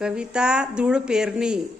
કવિતા ધૂળ પેરની